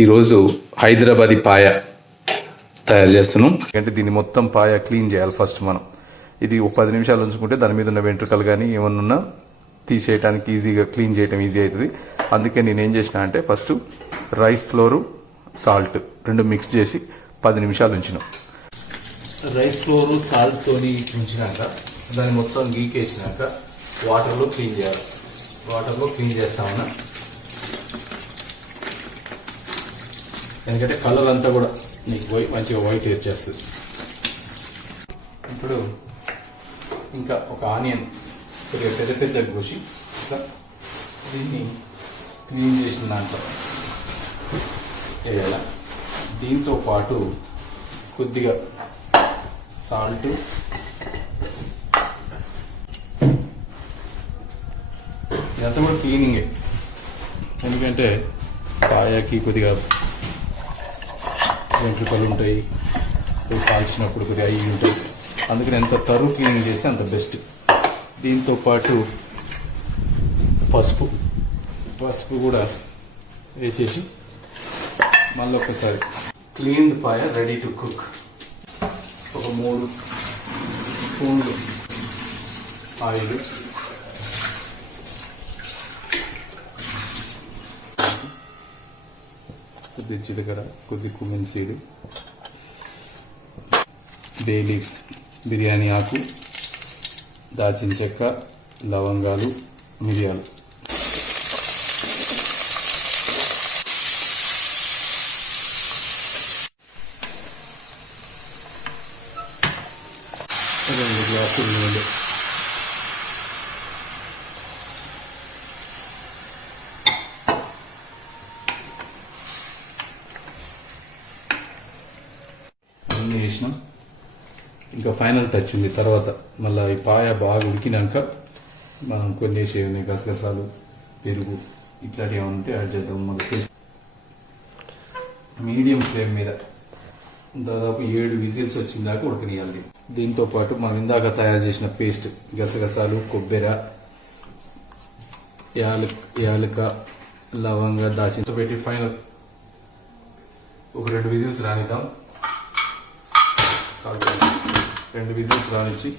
ఈరోజు హైదరాబాదీ పాయ తయారు చేస్తున్నాం. అంటే దీన్ని మొత్తం పాయ క్లీన్ చేయాలి ఫస్ట్ మనం. ఇది ఒక 10 నిమిషాలు ఉంచుకుంటే దాని మీద ఉన్న వెంట్రుకలు కానీ ఏమన్నా తీసేయడానికి ఈజీగా క్లీన్ చేయడం ఈజీ అవుతుంది. అందుకే నేను ఏం చేసిన అంటే ఫస్ట్ రైస్ ఫ్లోరు సాల్ట్ రెండు మిక్స్ చేసి 10 నిమిషాలు ఉంచినాం. రైస్ ఫ్లోరు సాల్ట్తో ఉంచినాక దాన్ని మొత్తం గీకేసినాక వాటర్లో క్లీన్ చేయాలి. వాటర్లో క్లీన్ చేస్తామన్నా ఎందుకంటే కలర్ అంతా కూడా నీకు మంచిగా వైట్ వచ్చేస్తుంది. ఇప్పుడు ఇంకా ఒక ఆనియన్ కొద్దిగా పెద్ద కోసి ఇట్లా దీన్ని క్లీన్ చేసిన దాంట్లో వేయాలి. దీంతో పాటు కొద్దిగా సాల్ట్, ఇదంతా కూడా క్లీనింగే. ఎందుకంటే పాయాకి కొద్దిగా వెంట్రుకలు ఉంటాయి, కాల్చినప్పుడు కొద్దిగా అవి ఉంటాయి. అందుకని ఎంత తరువు క్లీనింగ్ చేస్తే అంత బెస్ట్. దీంతో పాటు పసుపు కూడా వేసేసి మళ్ళీ ఒకసారి క్లీన్డ్ పాయ రెడీ టు కుక్. ఒక 3 స్పూన్లు ఆయిల్, కొద్ది జీలకర్ర, కొద్ది cumin seed, bay leaves, biryani ఆకు, దాల్చిన చెక్క, లవంగాలు, మిరియాలు. రెండు గ్లాసులు నీళ్ళు. అన్నీ వేసినాం. ఇంకా ఫైనల్ టచ్ ఉంది. తర్వాత మళ్ళీ ఈ పాయ బాగా ఉడికినాక మనం కొన్ని వేసేవి గసగసాలు, పెరుగు ఇట్లాంటివి ఏమైనా ఉంటే యాడ్ చేద్దాం. మళ్ళీ పేస్ట్ మీడియం ఫ్లేమ్ మీద దాదాపు 7 విజిల్స్ వచ్చిందాక ఉడకనియాలి. దీంతో పాటు మనం ఇందాక తయారు చేసిన పేస్ట్, గసగసాలు, కొబ్బెర, యాలక, లవంగ, దాల్చిన పెట్టి ఫైనల్ ఒక 2 విజిల్స్ రానిద్దాం. 2 విజిల్స్ రానిచ్చి